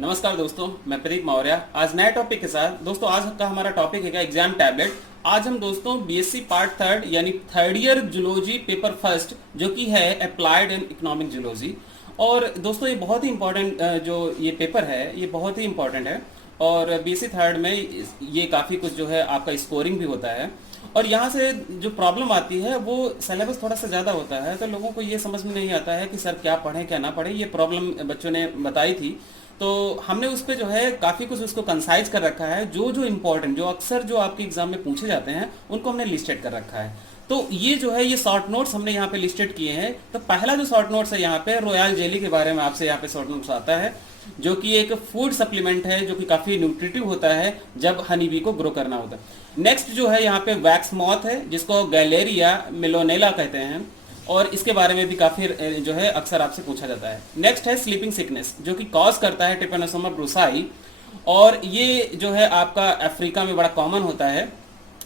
नमस्कार दोस्तों, मैं प्रदीप मौर्य आज नए टॉपिक के साथ। दोस्तों आज का हमारा टॉपिक है एग्जाम टैबलेट। आज हम दोस्तों बीएससी पार्ट थर्ड यानी third year zoology paper first जो कि है अप्लाइड एंड इकोनॉमिक जूलॉजी। और दोस्तों ये बहुत ही इंपॉर्टेंट जो ये पेपर है ये बहुत ही इंपॉर्टेंट है। और बीएससी थर्ड में ये काफ़ी कुछ जो है आपका स्कोरिंग भी होता है। और यहाँ से जो प्रॉब्लम आती है वो सिलेबस थोड़ा सा ज़्यादा होता है, तो लोगों को ये समझ में नहीं आता है कि सर क्या पढ़ें क्या ना पढ़ें। ये प्रॉब्लम बच्चों ने बताई थी, तो हमने उस पर जो है काफ़ी कुछ उसको कंसाइज कर रखा है। जो जो इम्पोर्टेंट जो अक्सर जो आपके एग्जाम में पूछे जाते हैं उनको हमने लिस्टेड कर रखा है। तो ये जो है ये शॉर्ट नोट्स हमने यहाँ पे लिस्टेड किए हैं। तो पहला जो शॉर्ट नोट्स है यहाँ पे रॉयल जेली के बारे में आपसे यहाँ पे शॉर्ट नोट्स आता है, जो कि एक फूड सप्लीमेंट है जो कि काफ़ी न्यूट्रिटिव होता है जब हनी बी को ग्रो करना होता है। नेक्स्ट जो है यहाँ पे वैक्स मॉथ है जिसको गैलेरिया मेलोनेला कहते हैं, और इसके बारे में भी काफी जो है अक्सर आपसे पूछा जाता है। नेक्स्ट है स्लीपिंग सिकनेस जो कि कॉज करता है ट्रिपेनोसोमा ब्रूसाई, और ये जो है आपका अफ्रीका में बड़ा कॉमन होता है।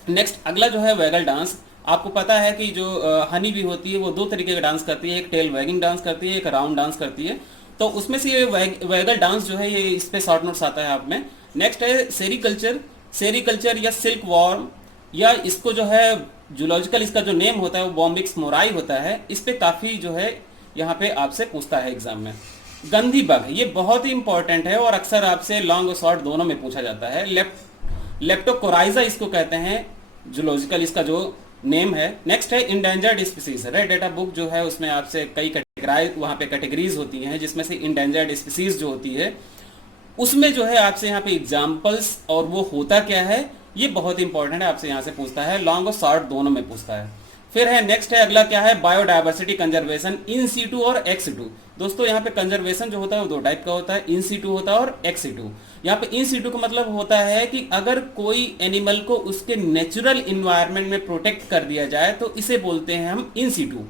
नेक्स्ट अगला जो है वैगल डांस। आपको पता है कि जो हनी बी होती है वो दो तरीके का डांस करती है, एक टेल वैगिंग डांस करती है, एक राउंड डांस करती है। तो उसमें से ये वैगल डांस जो है ये इस पे शॉर्ट नोट्स आता है आप में। नेक्स्ट है सेरिकल्चर। सेरिकल्चर या सिल्क वॉर्म, या इसको जो है जूलॉजिकल इसका जो नेम होता है वो बॉम्बिक्स मोराई होता है। इस पे काफी जो है यहाँ पे आपसे पूछता है एग्जाम में। गंधी बग ये बहुत ही इंपॉर्टेंट है और अक्सर आपसे लॉन्ग और शॉर्ट दोनों में पूछा जाता है। लेप्टोकोराइजा इसको कहते हैं, जूलॉजिकल इसका जो नेम है। नेक्स्ट है endangered species. Red data book जो है उसमें आपसे कई कैटेगराइज वहाँ पे कैटेगरीज होती हैं, जिसमें से इंडेंजर्ड स्पीसीज जो होती है उसमें जो है आपसे यहाँ पे एग्जाम्पल्स और वो होता क्या है ये बहुत इंपॉर्टेंट है, आपसे यहाँ से पूछता है। लॉन्ग और शॉर्ट दोनों में पूछता है। फिर है नेक्स्ट है अगला क्या है बायोडायवर्सिटी कंजर्वेशन इन सीटू और एक्स सीटू। दोस्तों यहाँ पे कंजर्वेशन जो होता है वो दो टाइप का होता है, इन सीटू होता है और एक्स सीटू। यहाँ पे इन सीटू का मतलब होता है कि अगर कोई एनिमल को उसके नेचुरल इन्वायरमेंट में प्रोटेक्ट कर दिया जाए तो इसे बोलते हैं हम इन सीटू।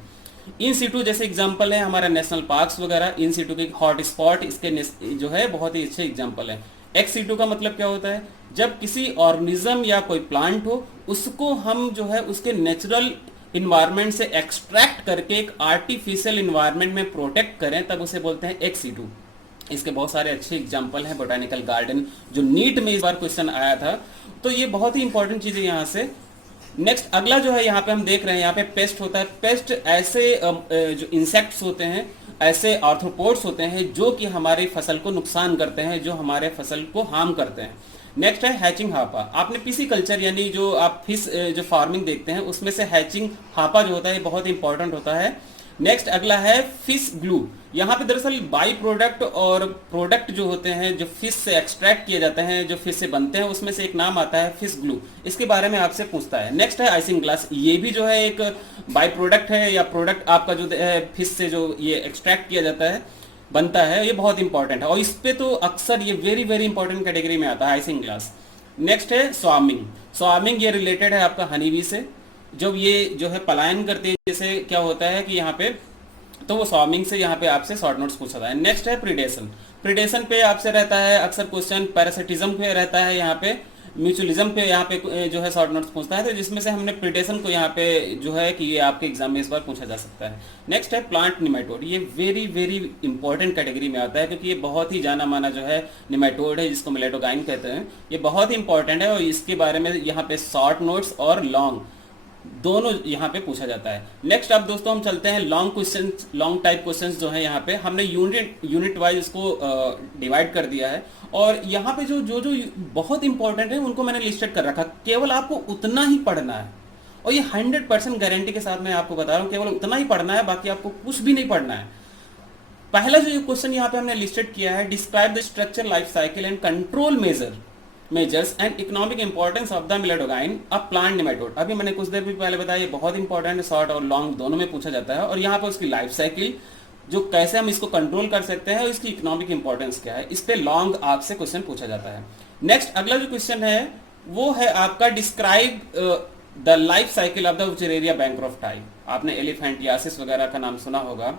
इन सीटू जैसे एग्जांपल है हमारा नेशनल पार्क्स वगैरह, इन सीटू के हॉट स्पॉट इसके जो है बहुत ही अच्छे एग्जांपल है। एक्स सीटू का मतलब क्या होता है, जब किसी ऑर्गेनिज्म या कोई प्लांट हो उसको हम जो है उसके नेचुरल इन्वायरमेंट से एक्सट्रैक्ट करके एक आर्टिफिशियल इन्वायरमेंट में प्रोटेक्ट करें तब उसे बोलते हैं एक्स सीटू। इसके बहुत सारे अच्छे एग्जाम्पल हैं। बोटानिकल गार्डन जो नीट में इस बार क्वेश्चन आया था, तो ये बहुत ही इंपॉर्टेंट चीज है यहाँ से। नेक्स्ट अगला जो है यहाँ पे हम देख रहे हैं यहाँ पे पेस्ट होता है। पेस्ट ऐसे जो इंसेक्ट्स होते हैं, ऐसे आर्थ्रोपोड्स होते हैं जो कि हमारी फसल को नुकसान करते हैं, जो हमारे फसल को हार्म करते हैं। नेक्स्ट है हैचिंग हापा। आपने पीसी कल्चर यानी जो आप फिश जो फार्मिंग देखते हैं उसमें से हैचिंग हापा जो होता है बहुत इंपॉर्टेंट होता है। नेक्स्ट अगला है फिश ग्लू। यहाँ पे दरअसल बाई प्रोडक्ट और प्रोडक्ट जो होते हैं जो फिश से एक्सट्रैक्ट किए जाते हैं, जो फिश से बनते हैं, उसमें से एक नाम आता है फिश ग्लू। इसके बारे में आपसे पूछता है। नेक्स्ट है आइसिंग ग्लास। ये भी जो है एक बाई प्रोडक्ट है या प्रोडक्ट आपका जो है फिश से जो ये एक्सट्रैक्ट किया जाता है बनता है, ये बहुत इंपॉर्टेंट है और इस पे तो अक्सर ये वेरी वेरी इंपॉर्टेंट कैटेगरी में आता है आइसिंग ग्लास। नेक्स्ट है स्वार्मिंग। स्वार्मिंग ये रिलेटेड है आपका हनी बी से। जब ये जो है पलायन करते हैं, जैसे क्या होता है कि यहाँ पे तो वो स्वार्मिंग से यहाँ पे आपसे शॉर्ट नोट्स पूछा था। नेक्स्ट है प्रीडेशन। प्रीडेशन पे आपसे रहता है अक्सर क्वेश्चन। पैरासिटिज्म पे रहता है यहाँ पे, म्यूचुअलिज्म पे यहाँ पे जो है शॉर्ट नोट्स पूछता है, तो जिसमें से हमने प्रीडेशन को यहाँ पे जो है कि ये आपके एग्जाम में इस बार पूछा जा सकता है। नेक्स्ट है प्लांट निमेटोड। ये वेरी वेरी इंपॉर्टेंट कैटेगरी में आता है क्योंकि ये बहुत ही जाना माना जो है निमेटोड है जिसको मिलेटोगाइन कहते हैं। ये बहुत ही इंपॉर्टेंट है और इसके बारे में यहाँ पे शॉर्ट नोट्स और लॉन्ग दोनों यहाँ पे पूछा जाता है। नेक्स्ट अब दोस्तों हम चलते हैं long question. Long type questions जो है यहाँ पे हमने यूनिट वाइज इसको डिवाइड कर दिया है और यहाँ पे जो जो जो बहुत इंपॉर्टेंट है उनको मैंने लिस्टेड कर रखा। केवल आपको उतना ही पढ़ना है और ये 100% गारंटी के साथ मैं आपको बता रहा हूँ, केवल उतना ही पढ़ना है, बाकी आपको कुछ भी नहीं पढ़ना है। पहला जो क्वेश्चन यहाँ पे हमने लिस्टेड किया है, describe the structure life cycle and control measures and economic importance of the Meloidogyne a plant nematode. अभी मैंने कुछ देर भी पहले बताया, ये बहुत इंपॉर्टेंट है, शॉर्ट और लॉन्ग दोनों में पूछा जाता है। और यहाँ पर उसकी लाइफ साइकिल जो कैसे हम इसको कंट्रोल कर सकते हैं और इसकी इकोनॉमिक इंपॉर्टेंस क्या है, इस पे लॉन्ग आपसे क्वेश्चन पूछा जाता है। नेक्स्ट अगला जो क्वेश्चन है वो है आपका describe the life cycle of the Wuchereria bancrofti. आपने एलिफेंटियासिस वगैरह का नाम सुना होगा।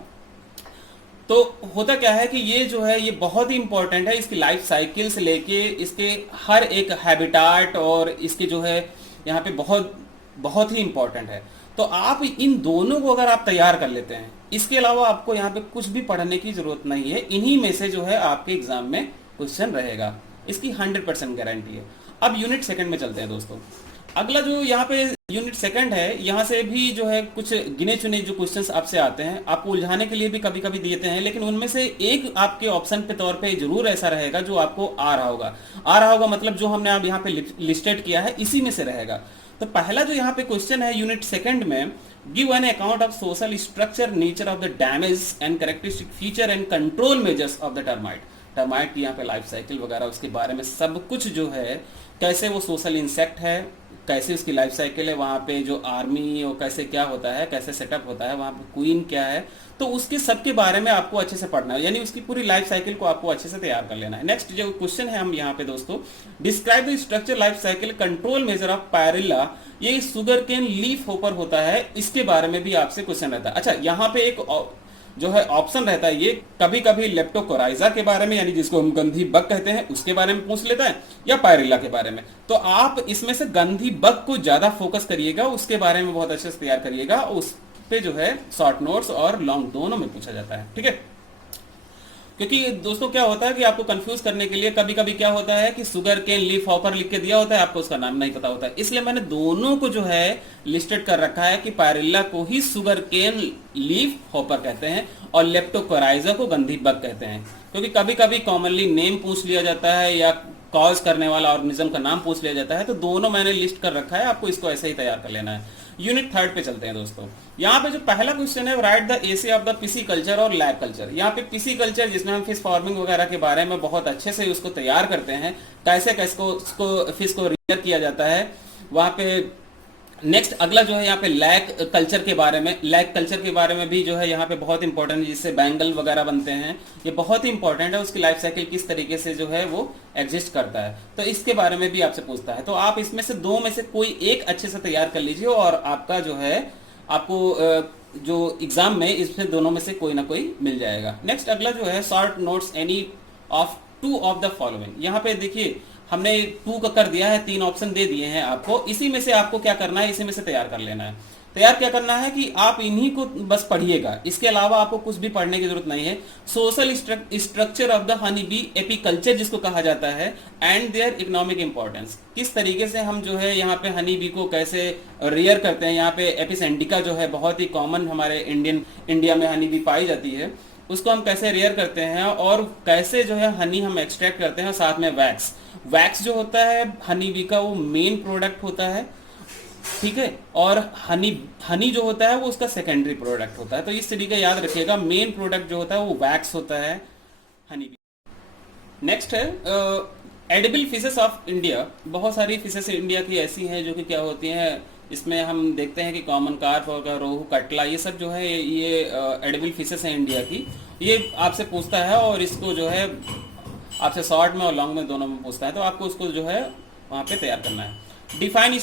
तो होता क्या है कि ये जो है ये बहुत ही इंपॉर्टेंट है, इसकी लाइफ साइकिल से लेके इसके हर एक हैबिटाट और इसके जो है यहाँ पे बहुत बहुत ही इंपॉर्टेंट है। तो आप इन दोनों को अगर आप तैयार कर लेते हैं, इसके अलावा आपको यहाँ पे कुछ भी पढ़ने की जरूरत नहीं है। इन्हीं में से जो है आपके एग्जाम में क्वेश्चन रहेगा, इसकी 100% गारंटी है। अब यूनिट सेकंड में चलते हैं दोस्तों। अगला जो यहाँ पे यूनिट सेकंड है, यहाँ से भी जो है कुछ गिने चुने जो क्वेश्चंस आपसे आते हैं, आपको उलझाने के लिए भी कभी कभी देते हैं, लेकिन उनमें से एक आपके ऑप्शन के तौर पे जरूर ऐसा रहेगा जो आपको आ रहा होगा मतलब जो हमने अब यहाँ पे लिस्टेड किया है इसी में से रहेगा। तो पहला जो यहाँ पे क्वेश्चन है यूनिट सेकंड में, give an account of social structure, nature of the damage and characteristic feature and control measures of the termite. Termite की यहाँ पे लाइफ साइकिल वगैरह उसके बारे में सब कुछ जो है, कैसे वो सोशल इंसेक्ट है, कैसे उसकी लाइफ साइकिल है, वहाँ पे जो आर्मी और कैसे क्या होता है, कैसे सेटअप होता है, वहाँ पे क्वीन क्या है, तो उसके सब के बारे में आपको अच्छे से पढ़ना है, यानी उसकी पूरी लाइफ साइकिल को आपको अच्छे से तैयार कर लेना है। नेक्स्ट जो क्वेश्चन है हम यहाँ पे दोस्तों, describe the structure life cycle control measure of pyrilla, ये शुगर केन लीफ होपर होता है, इसके बारे में भी आपसे क्वेश्चन रहता है। अच्छा, यहाँ पे एक जो है ऑप्शन रहता है, ये कभी कभी लेप्टोकोराइजा के बारे में, यानी जिसको हम गंधी बग कहते हैं, उसके बारे में पूछ लेता है, या पायरिल्ला के बारे में। तो आप इसमें से गंधी बग को ज्यादा फोकस करिएगा, उसके बारे में बहुत अच्छे से तैयार करिएगा, उस पे जो है शॉर्ट नोट्स और लॉन्ग दोनों में पूछा जाता है, ठीक है। क्योंकि दोस्तों क्या होता है कि आपको कंफ्यूज करने के लिए कभी कभी क्या होता है कि शुगर केन लीफ हॉपर लिख के दिया होता है, आपको उसका नाम नहीं पता होता है, इसलिए मैंने दोनों को जो है लिस्टेड कर रखा है कि पायरिल्ला को ही शुगर केन लीफ हॉपर कहते हैं और लेप्टोकोराइजा को गंधी बग कहते हैं। क्योंकि कभी कभी कॉमनली नेम पूछ लिया जाता है या कॉज करने वाला ऑर्गेनिज्म का नाम पूछ लिया जाता है, तो दोनों मैंने लिस्ट कर रखा है, आपको इसको ऐसे ही तैयार कर लेना है। यूनिट थर्ड पे चलते हैं दोस्तों। यहाँ पे जो पहला क्वेश्चन है, right the essay of the पिसी कल्चर और लैब कल्चर। यहाँ पे पिसी कल्चर जिसमें हम फिश फार्मिंग वगैरह के बारे में बहुत अच्छे से उसको तैयार करते हैं, कैसे कैसे उसको फिश को रियर किया जाता है वहाँ पे। नेक्स्ट अगला जो है यहाँ पे लैक कल्चर के बारे में, लैक कल्चर के बारे में भी जो है यहाँ पे बहुत इंपॉर्टेंट है, जिससे बैंगल वगैरह बनते हैं, ये बहुत ही इंपॉर्टेंट है, उसकी लाइफ साइकिल किस तरीके से जो है वो एग्जिस्ट करता है, तो इसके बारे में भी आपसे पूछता है। तो आप इसमें से दो में से कोई एक अच्छे से तैयार कर लीजिए और आपका जो है आपको जो एग्जाम में इसमें दोनों में से कोई ना कोई मिल जाएगा। नेक्स्ट अगला जो है short notes any of two of the following. यहाँ पे देखिए हमने 2 का कर दिया है, 3 ऑप्शन दे दिए हैं आपको, इसी में से आपको क्या करना है, इसी में से तैयार कर लेना है। तैयार क्या करना है कि आप इन्हीं को बस पढ़िएगा, इसके अलावा आपको कुछ भी पढ़ने की जरूरत नहीं है। Social structure of the honey bee apiculture जिसको कहा जाता है, एंड देयर इकोनॉमिक इंपॉर्टेंस, किस तरीके से हम जो है यहाँ पे हनी बी को कैसे रियर करते हैं। यहाँ पे एपिस इंडिका जो है बहुत ही कॉमन हमारे इंडिया में हनी बी पाई जाती है, उसको हम कैसे रेयर करते हैं और कैसे जो है हनी हम एक्सट्रैक्ट करते हैं। साथ में वैक्स जो होता है हनी बी का वो मेन प्रोडक्ट होता है, ठीक है, और हनी जो होता है वो उसका सेकेंडरी प्रोडक्ट होता है। तो इस तरीके याद रखिएगा, मेन प्रोडक्ट जो होता है वो वैक्स होता है हनी बी। नेक्स्ट है एडिबल फिशेस ऑफ इंडिया। बहुत सारी फिशेस इंडिया की ऐसी हैं जो कि क्या होती हैं, इसमें हम देखते हैं कि कॉमन कार्प और रोहू कटला ये सब जो है ये एडिबल फिशेस हैं इंडिया की। ये आपसे पूछता है और इसको जो है आपसे शॉर्ट में और लॉन्ग में दोनों में पूछता है, तो आपको उसको जो है वहाँ पे तैयार करना है। Define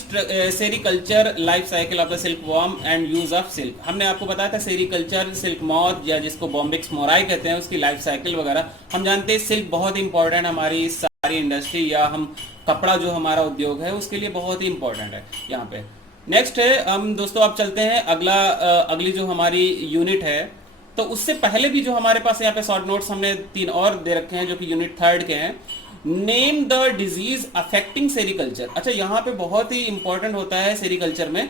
sericulture life cycle of the silk worm and use of silk. हमने आपको बताया था सेरिकल्चर सिल्क मॉथ या जिसको बॉम्बिक्स मोराई कहते हैं, उसकी लाइफ साइकिल वगैरह। हम जानते हैं सिल्क बहुत इंपॉर्टेंट हमारी सारी इंडस्ट्री या हम कपड़ा जो हमारा उद्योग है उसके लिए बहुत ही इंपॉर्टेंट है यहाँ पे। नेक्स्ट है हम दोस्तों अब चलते हैं अगली जो हमारी यूनिट है, तो उससे पहले भी जो हमारे पास यहाँ पे शॉर्ट नोट्स हमने 3 और दे रखे हैं जो कि यूनिट थर्ड के हैं। Name the disease affecting sericulture. अच्छा, यहाँ पे बहुत ही इंपॉर्टेंट होता है सेरिकल्चर में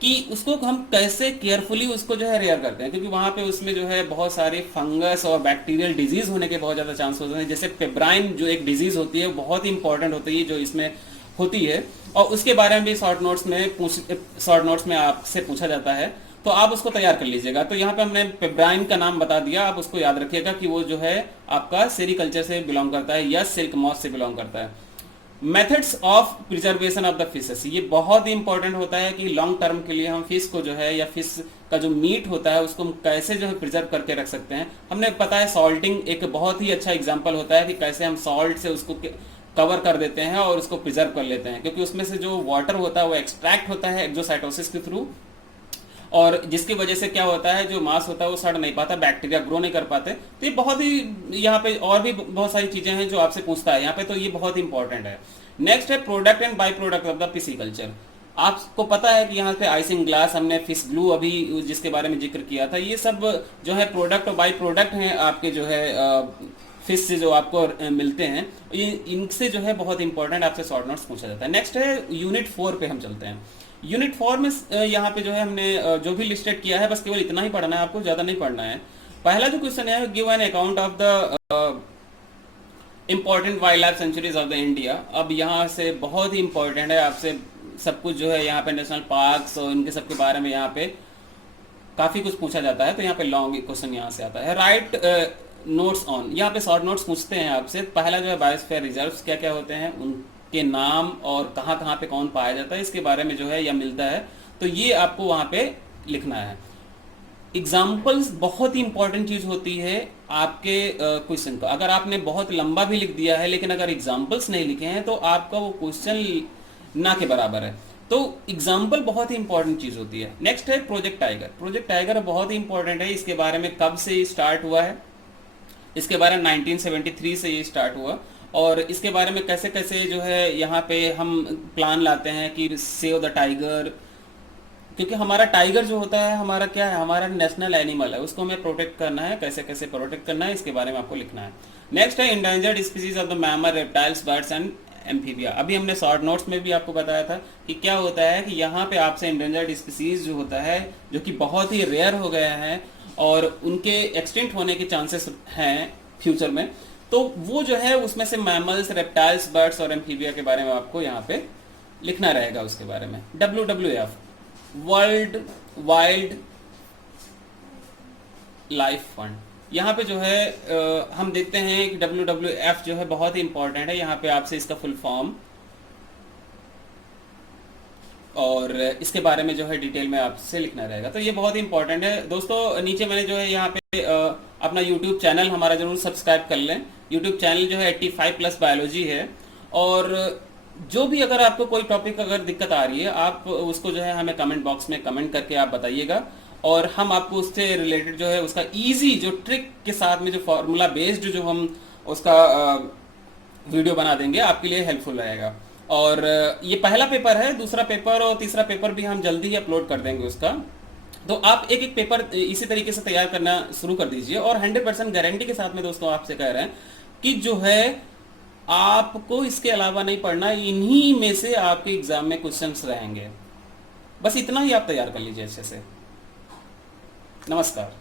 कि उसको हम कैसे केयरफुली उसको जो है रेयर करते हैं, क्योंकि वहाँ पे उसमें जो है बहुत सारे फंगस और बैक्टीरियल डिजीज होने के बहुत ज़्यादा चांस होते हैं। जैसे पेब्राइन जो एक डिजीज होती है वो बहुत ही इंपॉर्टेंट होती है जो इसमें होती है, और उसके बारे में भी शॉर्ट नोट्स में आपसे पूछा जाता है, तो आप उसको तैयार कर लीजिएगा। तो यहाँ पे हमने पेब्राइन का नाम बता दिया, आप उसको याद रखिएगा कि वो जो है आपका सेरिकल्चर से बिलोंग करता है या सिल्क मॉथ से बिलोंग करता है। Methods of preservation of the fishes, ये बहुत ही इंपॉर्टेंट होता है कि लॉन्ग टर्म के लिए हम फिश को जो है या फिश का जो मीट होता है उसको हम कैसे जो है प्रिजर्व करके रख सकते हैं। हमने पता है सॉल्टिंग एक बहुत ही अच्छा एग्जाम्पल होता है कि कैसे हम सॉल्ट से उसको कवर कर देते हैं और उसको प्रिजर्व कर लेते हैं, क्योंकि उसमें से जो वाटर होता है वो एक्सट्रैक्ट होता है एक्सोसाइटोसिस के थ्रू, और जिसकी वजह से क्या होता है जो मांस होता है वो सड़ नहीं पाता, बैक्टीरिया ग्रो नहीं कर पाते। तो ये बहुत ही यहाँ पे और भी बहुत सारी चीजें हैं जो आपसे पूछता है यहाँ पे, तो ये बहुत इंपॉर्टेंट है। नेक्स्ट है product and by product of the pisciculture. आपको पता है कि यहाँ पे आइसिंग ग्लास, हमने फिश ग्लू अभी जिसके बारे में जिक्र किया था, ये सब जो है प्रोडक्ट और बाई प्रोडक्ट हैं आपके जो है फिश से जो आपको मिलते हैं, इनसे जो है बहुत इंपॉर्टेंट आपसे शॉर्ट नोट्स पूछा जाता है। नेक्स्ट है यूनिट 4 पे हम चलते हैं। यूनिट 4 में यहाँ पे जो है हमने जो भी लिस्टेड किया है बस केवल इतना ही पढ़ना है, आपको ज़्यादा नहीं पढ़ना है। पहला जो क्वेश्चन है, give an account of the important wild life sanctuaries of the India. अब यहाँ से बहुत ही इंपॉर्टेंट है, आपसे सब कुछ जो है यहाँ पे नेशनल पार्क्स और इनके सब के बारे में यहाँ पे काफ़ी कुछ पूछा जाता है। तो यहाँ पे लॉन्ग क्वेश्चन यहाँ से आता है। राइट नोट्स ऑन, यहाँ पे शॉर्ट नोट्स पूछते हैं आपसे। पहला जो है बायोस्फीयर रिजर्व्स क्या क्या होते हैं, उनके नाम और कहाँ कहाँ पे कौन पाया जाता है, इसके बारे में जो है यह मिलता है। तो ये आपको वहाँ पे लिखना है। एग्जाम्पल्स बहुत ही इंपॉर्टेंट चीज होती है आपके क्वेश्चन का। अगर आपने बहुत लंबा भी लिख दिया है लेकिन अगर एग्जाम्पल्स नहीं लिखे हैं तो आपका वो क्वेश्चन ना के बराबर है। तो एग्जाम्पल बहुत ही इंपॉर्टेंट चीज होती है। नेक्स्ट है प्रोजेक्ट टाइगर। प्रोजेक्ट टाइगर बहुत ही इंपॉर्टेंट है। इसके बारे में कब से स्टार्ट हुआ है, इसके बारे में 1973 से ये स्टार्ट हुआ। और इसके बारे में कैसे कैसे जो है यहाँ पे हम प्लान लाते हैं कि सेव द टाइगर, क्योंकि हमारा टाइगर जो होता है हमारा क्या है, हमारा नेशनल एनिमल है, उसको हमें प्रोटेक्ट करना है। कैसे कैसे प्रोटेक्ट करना है इसके बारे में आपको लिखना है। नेक्स्ट है endangered species of the mammal, reptiles, birds and amphibia. अभी हमने शॉर्ट नोट्स में भी आपको बताया था कि क्या होता है कि यहाँ पे आपसे इंडेंजर्ड स्पीसीज जो होता है, जो कि बहुत ही रेयर हो गया है और उनके एक्सटिंक्ट होने के चांसेस हैं फ्यूचर में, तो वो जो है उसमें से मैमल्स, रेप्टाइल्स, बर्ड्स और एम्फीबिया के बारे में आपको यहाँ पे लिखना रहेगा उसके बारे में। WWF, world wild life fund. यहाँ पे जो है हम देखते हैं कि WWF जो है बहुत ही इंपॉर्टेंट है। यहाँ पे आपसे इसका फुल फॉर्म और इसके बारे में जो है डिटेल में आपसे लिखना रहेगा। तो ये बहुत ही इंपॉर्टेंट है दोस्तों। नीचे मैंने जो है यहाँ पे अपना यूट्यूब चैनल हमारा जरूर सब्सक्राइब कर लें। यूट्यूब चैनल जो है 85+ बायोलॉजी है। और जो भी अगर आपको कोई टॉपिक अगर दिक्कत आ रही है, आप उसको जो है हमें कमेंट बॉक्स में कमेंट करके आप बताइएगा और हम आपको उससे रिलेटेड जो है उसका इजी जो ट्रिक के साथ में जो फॉर्मूला बेस्ड जो हम उसका वीडियो बना देंगे, आपके लिए हेल्पफुल रहेगा। और ये पहला पेपर है, दूसरा पेपर और तीसरा पेपर भी हम जल्दी ही अपलोड कर देंगे उसका। तो आप एक एक पेपर इसी तरीके से तैयार करना शुरू कर दीजिए। और 100% गारंटी के साथ में दोस्तों आपसे कह रहे हैं कि जो है आपको इसके अलावा नहीं पढ़ना, इन्हीं में से आपके एग्जाम में क्वेश्चंस रहेंगे। बस इतना ही आप तैयार कर लीजिए अच्छे से। नमस्कार।